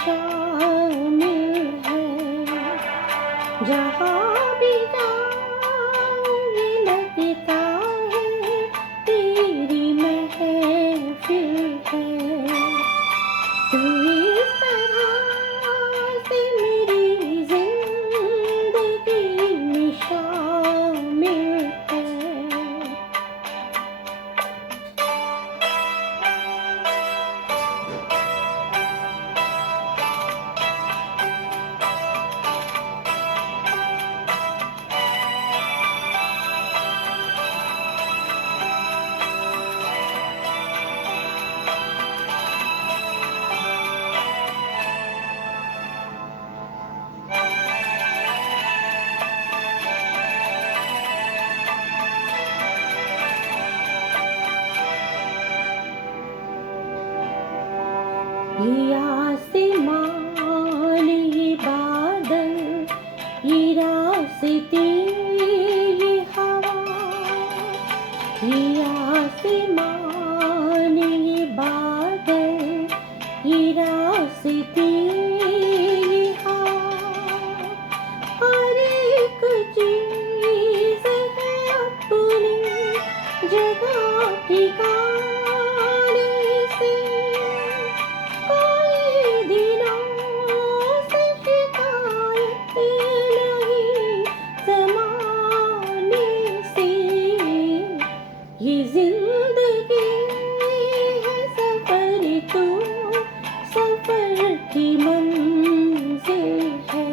शामिल है। जहाँ भी जाऊँ ये लगता है तेरी महफिल है। तू इस तरह से मेरी जिंदगी में शामिल है। ये आसमान ये बादल ये रास्ते ये हवा। ये आसमान ये बादल ये रास्ते ये हवा। हर एक चीज़ है अपनी जगह ठिकाने से। कोई दिनों से शिकायत नहीं ज़माने से। ये ज़िंदगी है सफ़र, तो सफ़र की मंज़िल है।